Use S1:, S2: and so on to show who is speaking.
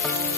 S1: Thank you.